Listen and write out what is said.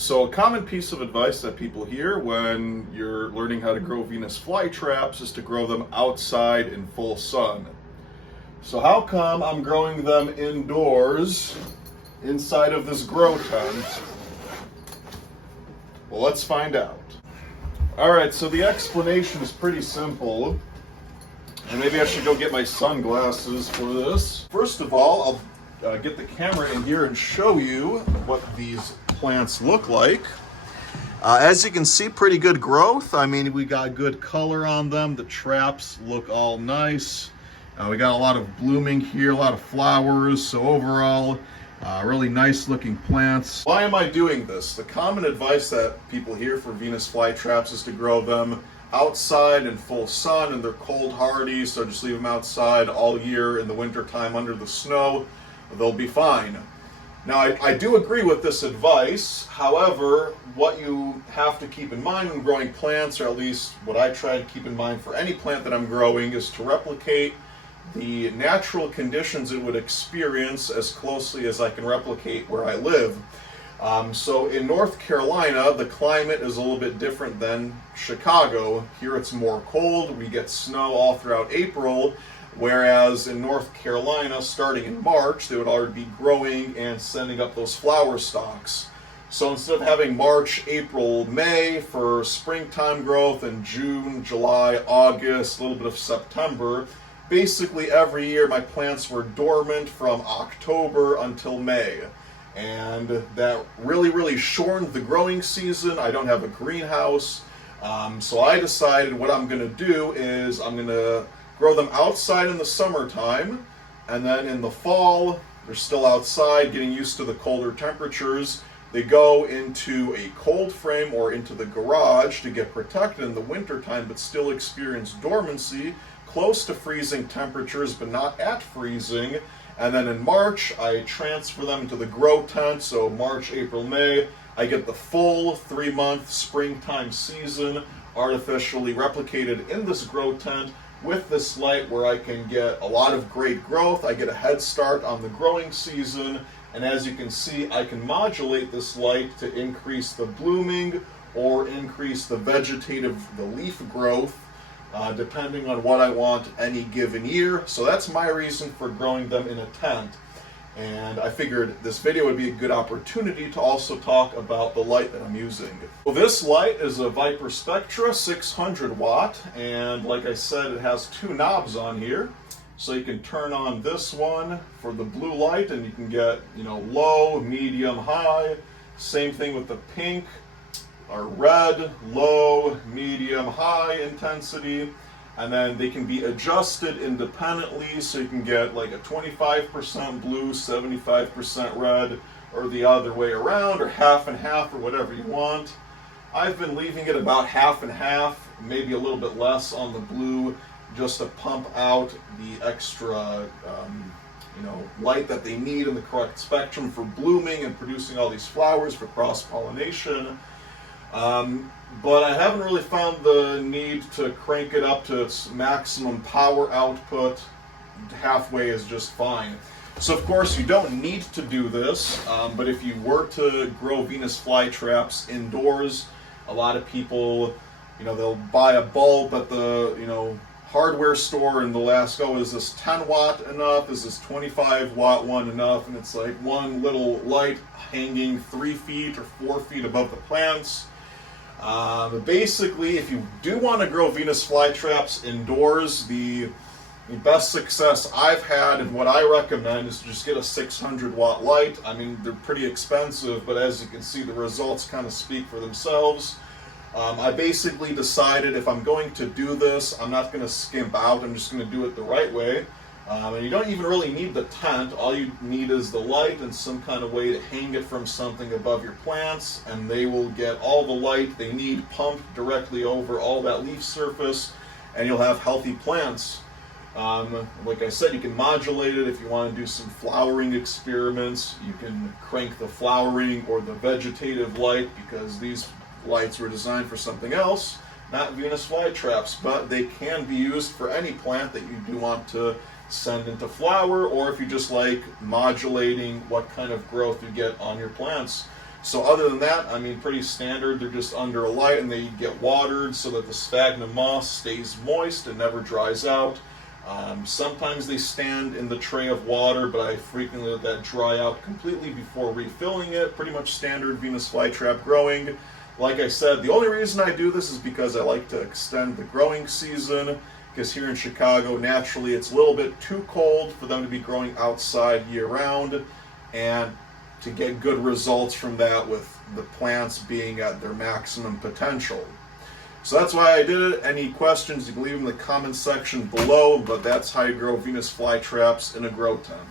So a common piece of advice that people hear when you're learning how to grow Venus flytraps is to grow them outside in full sun. So how come I'm growing them indoors inside of this grow tent? Well, let's find out. All right, so the explanation is pretty simple. And maybe I should go get my sunglasses for this. First of all, I'll get the camera in here and show you what these plants look like. As you can see, pretty good growth. I mean, we got good color on them. The traps look all nice. We got a lot of blooming here, a lot of flowers. So overall, really nice looking plants. Why am I doing this? The common advice that people hear for Venus flytraps is to grow them outside in full sun, and they're cold hardy, so just leave them outside all year. In the winter time under the snow, they'll be fine. Now, I do agree with this advice. However, what you have to keep in mind when growing plants, or at least what I try to keep in mind for any plant that I'm growing, is to replicate the natural conditions it would experience as closely as I can replicate where I live. So in North Carolina, the climate is a little bit different than Chicago. Here it's more cold. We get snow all throughout April. Whereas in North Carolina, starting in March, they would already be growing and sending up those flower stalks. So instead of having March, April, May for springtime growth, and June, July, August, a little bit of September, basically every year my plants were dormant from October until May. And that really shortened the growing season. I don't have a greenhouse. So I decided what I'm going to do is I'm going to grow them outside in the summertime, and then in the fall, they're still outside getting used to the colder temperatures. They go into a cold frame or into the garage to get protected in the wintertime, but still experience dormancy, close to freezing temperatures, but not at freezing. And then in March, I transfer them into the grow tent. So March, April, May, I get the full 3-month springtime season artificially replicated in this grow tent with this light, where I can get a lot of great growth. I get a head start on the growing season. And as you can see, I can modulate this light to increase the blooming or increase the the leaf growth, depending on what I want any given year. So that's my reason for growing them in a tent. And I figured this video would be a good opportunity to also talk about the light that I'm using. Well, this light is a Viper Spectra 600 watt, and like I said, it has 2 knobs on here. So you can turn on this one for the blue light, and you can get, low, medium, high. Same thing with the pink, or red, low, medium, high intensity. And then they can be adjusted independently, so you can get like a 25% blue, 75% red, or the other way around, or half and half, or whatever you want. I've been leaving it about half and half, maybe a little bit less on the blue, just to pump out the extra light that they need in the correct spectrum for blooming and producing all these flowers for cross-pollination. But I haven't really found the need to crank it up to its maximum power output. Halfway is just fine. So of course you don't need to do this, but if you were to grow Venus flytraps indoors, a lot of people, they'll buy a bulb at the, hardware store, and they'll ask, oh, is this 10 watt enough? Is this 25 watt one enough? And it's like one little light hanging 3 feet or 4 feet above the plants. Basically, if you do want to grow Venus flytraps indoors, the best success I've had and what I recommend is to just get a 600 watt light. I mean, they're pretty expensive, but as you can see, the results kind of speak for themselves. I basically decided if I'm going to do this, I'm not going to skimp out. I'm just going to do it the right way. And you don't even really need the tent. All you need is the light and some kind of way to hang it from something above your plants, and they will get all the light they need pumped directly over all that leaf surface, and you'll have healthy plants. Like I said, you can modulate it if you want to do some flowering experiments. You can crank the flowering or the vegetative light, because these lights were designed for something else, not Venus flytraps, but they can be used for any plant that you do want to send into flower, or if you just like modulating what kind of growth you get on your plants. So other than that, I mean, pretty standard. They're just under a light and they get watered so that the sphagnum moss stays moist and never dries out. Sometimes they stand in the tray of water, but I frequently let that dry out completely before refilling it. Pretty much standard Venus flytrap growing. Like I said, the only reason I do this is because I like to extend the growing season, because here in Chicago, naturally, it's a little bit too cold for them to be growing outside year-round, and to get good results from that with the plants being at their maximum potential. So that's why I did it. Any questions, you can leave them in the comment section below, but that's how you grow Venus flytraps in a grow tent.